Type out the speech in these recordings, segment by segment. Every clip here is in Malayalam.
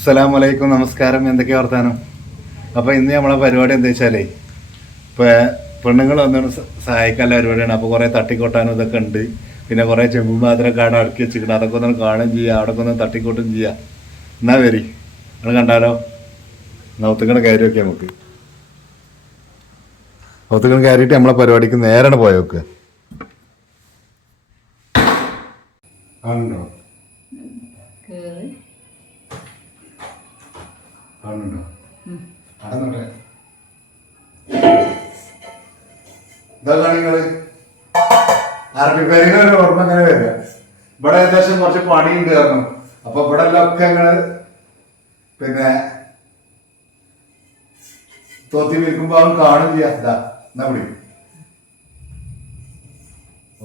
അസ്സലാമു അലൈക്കും, നമസ്കാരം. എന്തൊക്കെയാ വർത്താനം? അപ്പോൾ ഇന്ന് നമ്മളെ പരിപാടി എന്താ വെച്ചാലേ, ഇപ്പോൾ പെണ്ണുങ്ങൾ വന്നിട്ട് സഹായിക്കാനുള്ള പരിപാടിയാണ്. അപ്പോൾ കുറേ തട്ടിക്കൊട്ടാനും ഇതൊക്കെ ഉണ്ട്. പിന്നെ കുറേ ചെമ്പും പാത്രമൊക്കെ അവിടെ അടുക്കി വെച്ചിരിക്കണം. അതൊക്കെ ഒന്ന് കാണുകയും ചെയ്യുക, അവിടെ ഒന്ന് തട്ടിക്കൊട്ടും ചെയ്യുക. എന്നാ വരി, നമ്മൾ കണ്ടാലോ? നൗത്തുകടെ കയറി വയ്ക്കാം നമുക്ക്. നൗത്തുകടെ കയറിയിട്ട് നമ്മളെ പരിപാടിക്ക് നേരെ പോയോക്ക്. ആണോ? കാണുന്നുണ്ടോ? അടന്നോട്ടെ. ഇതാ കാണിങ്ങള് അറബിപ്പേരിന് ഒരു ഓർമ്മ അങ്ങനെ വരിക. ഇവിടെ ഏകദേശം കുറച്ച് പണിയുണ്ട് കാരണം. അപ്പൊ ഇവിടെ എല്ലാം ഒക്കെ ഞങ്ങള് പിന്നെ തോത്തി വിൽക്കുമ്പോ അവൻ കാണും ചെയ്യാ. ഇതാ എന്നാ വിളി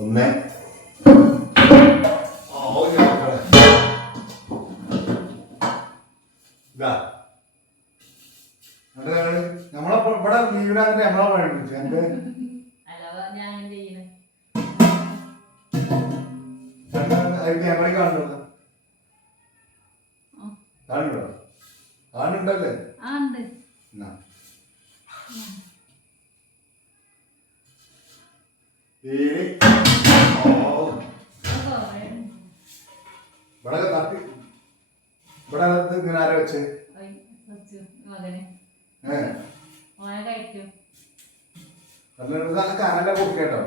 ഒന്ന് ഇതാ നമ്മളെ ഇവിടെ ലീവിനാന്നിട്ട് നമ്മളെ പണി പിടിച്ചു. എന്റെ ക്യാമറ കാണുന്നുണ്ടോ? കാണുന്നുണ്ടോ? കാണുന്നുണ്ടല്ലേ? ഇവിടെ തട്ടി ഇവിടെ ഇങ്ങനെ ആരാ വെച്ച് കനല കുടിക്കേട്ടോ.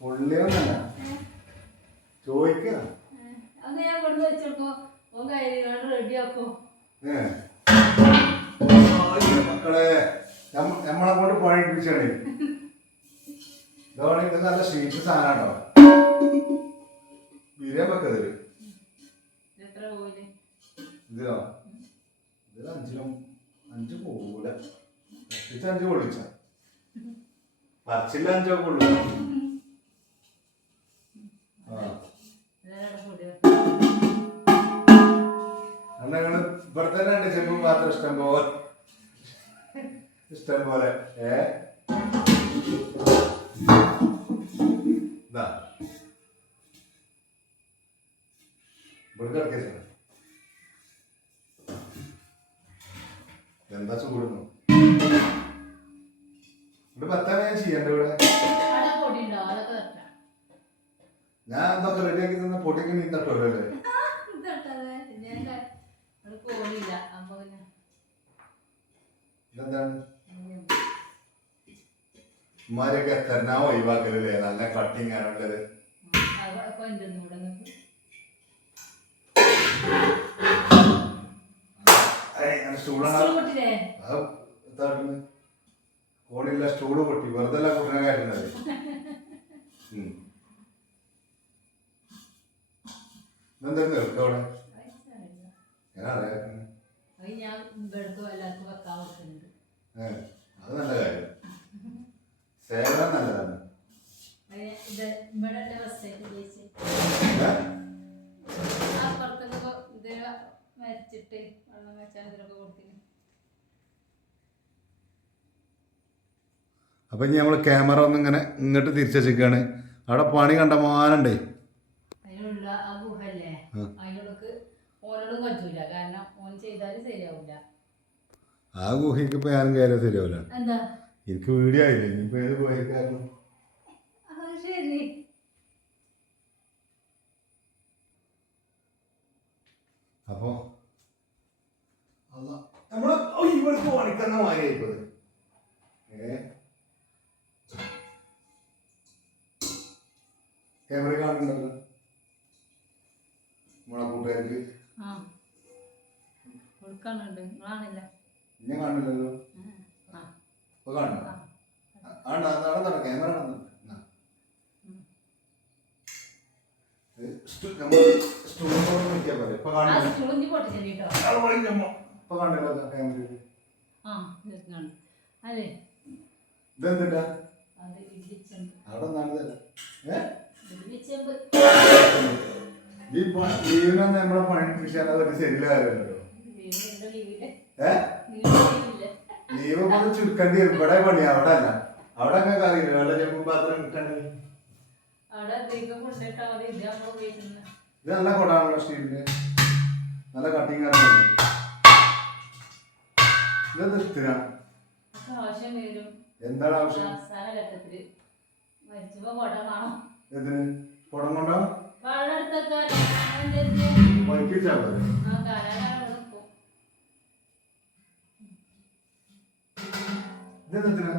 പൊള്ളിയൊന്നല്ല ചോദിക്ക മക്കളെ നമ്മളെ കൊണ്ട് പണിപ്പിച്ചാണ്. ഇതാണ് ഇത് നല്ല സ്വീറ്റ് സാധനം കേട്ടോ. ബിരിയാണി വെക്കതില് ഇതിലോ ഇതിൽ അഞ്ച് പോകൂല. കത്തിച്ച് 5 പൊളിച്ച പറിച്ചില്ല 5 കൊള്ളു. അന്ന് ഞങ്ങള് ഇവിടെ തന്നെ ഉണ്ട് ചെമ്പും പാത്രം ഇഷ്ടം പോലെ. എന്താ ചൂടുന്നു ഇവിടെ പത്താൻ ഞാൻ ചെയ്യണ്ട. ഇവിടെ ഞാൻ എന്തൊക്കെ റെഡിയാക്കി തന്ന പൊടിക്ക് നീ തട്ടുമല്ലോ അല്ലേ? ഇതെന്താണ് ഉമ്മാരൊക്കെ തന്നെ ഒഴിവാക്കലല്ലേ? നല്ല കട്ടിങ് ആണുള്ളത്. കോണില്ല സ്റ്റൂള് പൊട്ടി വെറുതെ എല്ലാം കുട്ടനെ കാട്ടുന്നത്. എന്തായിരുന്നു അവിടെ അത് നല്ല കാര്യം. സേവനം നല്ലതാണ്. അപ്പൊ ഇനി നമ്മള് ക്യാമറ ഒന്ന് ഇങ്ങനെ ഇങ്ങോട്ട് തിരിച്ചു വെച്ചിരിക്കുകയാണ്. അവിടെ പണി കണ്ടമാനണ്ടേ. ആ ഗുഹയ്ക്ക് ഇപ്പൊ ഞാനും കയറിയാൽ ശരിയാവില്ല. എനിക്ക് വീഡിയോ ആയില്ലേ? ഇനിയിപ്പോ ഏത് പോയേക്കായിരുന്നു. അപ്പൊ നമ്മള് ഇവർക്ക് പണിക്കുന്ന മാറിയായിപ്പോത്. ക്യാമറ കാണുന്നുണ്ടല്ലോ നമ്മളെ കൂട്ടുകാർക്ക്. ഞാൻ കാണില്ലല്ലോ. ഇപ്പൊ കാണുന്നുണ്ടോ? നടന്നോ ക്യാമറ ഇതെന്താ അവിടെ നടന്നല്ല. ലീവിനൊന്നും നമ്മളെ പണിപ്പിച്ചാൽ അതൊക്കെ ശരിയില്ല കാര്യമല്ലോ. ലീവ് കൊണ്ട് ചുരുക്കേണ്ടി വരും. ഇവിടെ പണി അവിടെ അല്ല. അവിടെ അങ്ങനെ അറിയില്ല. വെള്ളം ചെമ്പും പാത്രം കിട്ടണ്ടെങ്കിൽ ഇത് നല്ല കൊടാണല്ലോ സ്റ്റീലിന്, നല്ല കട്ടിങ് എന്താണ് ആവശ്യം? എന്തിന് കുടം കൊണ്ടോ വൈകിച്ചാ പോലെ ഇതെന്തിനാ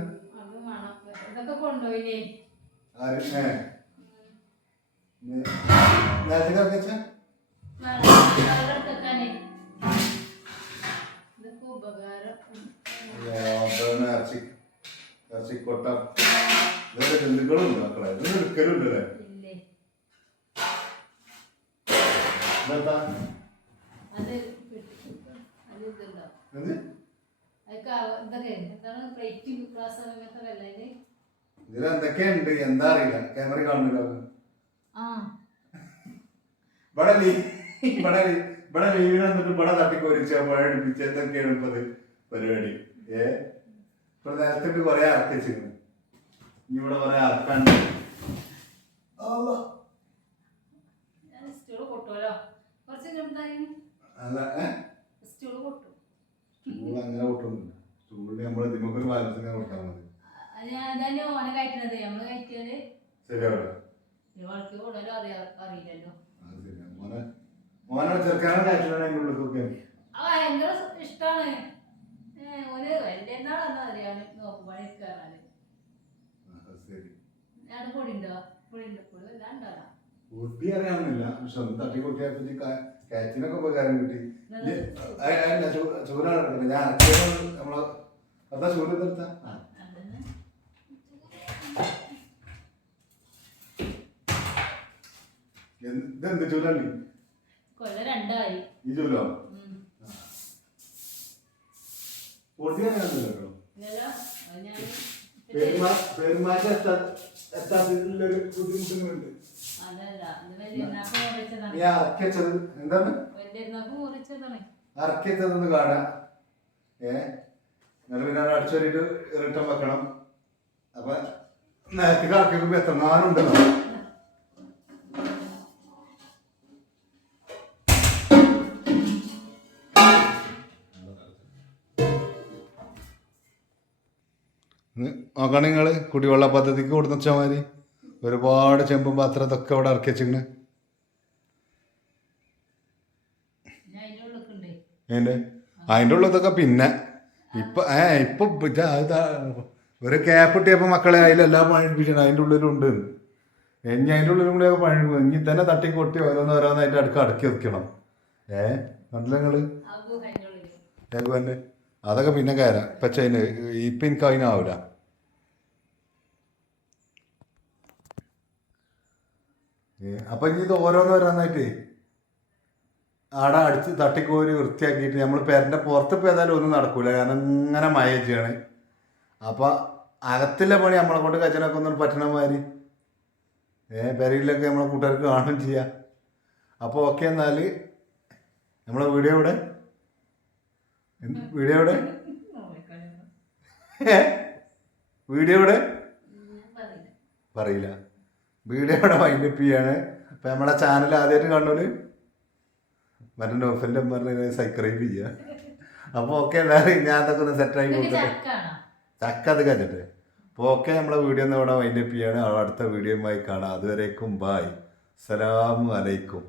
കൊണ്ടുപോയില്ലേ ഇറച്ചിക്കൊട്ട ഇതൊക്കെ ജന്തുക്കളുണ്ട് മക്കളെ, ഇതൊന്നും എടുക്കലുണ്ടല്ലേ? ഇതിലെന്തൊക്കെയുണ്ട് എന്താ അറിയില്ല, ക്യാമറ കാണുന്നില്ല. ഇവിടെ ലീവിന് വന്നിട്ട് ഇവിടെ തട്ടിക്കോരിച്ച പഴടിപ്പിച്ച് എന്തൊക്കെയാണ് ഇപ്പത് പരിപാടി. ഇപ്പൊ നേരത്തെ കൊറേ അറക്കിച്ചിരുന്നു, ഇനി ഇവിടെ കൊറേ അറക്കാണ്ട്. അല്ല സ്റ്റൂൾ അങ്ങനെ പൊട്ടൊന്നുമില്ല. സ്റ്റൂളിന് നമ്മള് ഇതിമൊക്കെ ബാലൻസിങ്ങനെ കൊടുത്താൽ മതി. ശരിയാവില്ല. മോനെ ചെറുക്കാനും ആയിട്ടില്ല അതിൻ്റെ ഉള്ളിലൊക്കെ ഇഷ്ടാണ്. പൊടി അറിയാവുന്നില്ല, പക്ഷെ ഒന്ന് തട്ടിക്കൊട്ടിയപ്പോ കാറ്റിനൊക്കെ ഉപകാരം കിട്ടി. ചൂടാണ് എടുക്കുന്നത്. ഞാൻ നമ്മളെ അതാ ചൂട് നിർത്താ. ഇതെന്ത് ചൂലാണ്? ഈ ചൂലോ പൊടി അറിയാവുന്നില്ല കേട്ടോ. പെരുമാറ്റം എത്താത്തില്ലൊരു ബുദ്ധിമുട്ടുകളുണ്ട്. നീ അറക്കിച്ചത് എന്താണ്? അറക്കിച്ചതൊന്ന് കാണാം. എന്നിട്ട് പിന്നെ അടിച്ചൊരിട്ട് റിട്ടേൺ വെക്കണം. അപ്പൊ നേരത്തെ കറക്കിക്കുമ്പോ എത്രങ്ങാനും ഉണ്ടല്ലോ. നോക്കണം നിങ്ങൾ കുടിവെള്ള പദ്ധതിക്ക് കൊടുന്ന വെച്ചാൽ മതി. ഒരുപാട് ചെമ്പും പാത്രം ഇതൊക്കെ അവിടെ ഇറക്കി വെച്ചിങ്ങനെ. അതിൻ്റെ ഉള്ളതൊക്കെ പിന്നെ ഇപ്പൊ ഒരു ക്യാപ്പ് ഇട്ടിയപ്പോൾ മക്കളെ അതിലെല്ലാം പണിപ്പിക്കണം. അതിൻ്റെ ഉള്ളിലുണ്ട്. ഇനി അതിൻ്റെ ഉള്ളിലും കൂടെയൊക്കെ പണി ഇനി തന്നെ തട്ടിക്കൊട്ടി ഓരോന്നോരോന്നായിട്ട് അടക്കി വെക്കണം. കണ്ടില്ല നിങ്ങള് തന്നെ അതൊക്കെ പിന്നെ കയറാം. പക്ഷെ അതിന് ഇപ്പം എനിക്ക് അതിനാവില്ല. അപ്പം ഇനി ഇത് ഓരോന്നോരോന്നായിട്ട് ആടെ അടിച്ച് തട്ടിക്കോരി വൃത്തിയാക്കിയിട്ട് നമ്മൾ പേരൻ്റെ പുറത്തിപ്പോൾ ഏതായാലും ഒന്നും നടക്കൂല, കാരണം ഇങ്ങനെ മയച്ചാണ്. അപ്പം അകത്തിലെ പണി നമ്മളെ കൊണ്ട് കച്ചനൊക്കെ ഒന്നും പറ്റണ മാതിരി പെരയിലൊക്കെ നമ്മളെ കൂട്ടുകാർക്ക് കാണുകയും ചെയ്യാം. അപ്പോൾ ഓക്കെ, എന്നാൽ നമ്മളെ വീഡിയോ ഇവിടെ പറയില്ല. വീഡിയോ ഇവിടെ വൈൻഡപ്പ് ചെയ്യാണ്. അപ്പം നമ്മളെ ചാനൽ ആദ്യമായിട്ട് കാണുന്നവര് മറ്റേ നോഫലിൻ്റെ പറഞ്ഞ സബ്സ്ക്രൈബ് ചെയ്യുക. അപ്പോൾ ഓക്കെ, എല്ലാവരും ഞാൻ അതൊക്കെ ഒന്ന് സെറ്റായി കൊടുക്കട്ടെ. ചക്ക അത് കഴിഞ്ഞിട്ട്. അപ്പോൾ ഓക്കെ, നമ്മളെ വീഡിയോ ഒന്ന് ഇവിടെ വൈൻഡപ്പ് ചെയ്യാണ്. അടുത്ത വീഡിയോയുമായി കാണാം. അതുവരേക്കും ബായ്, അസ്സലാമു അലൈക്കും.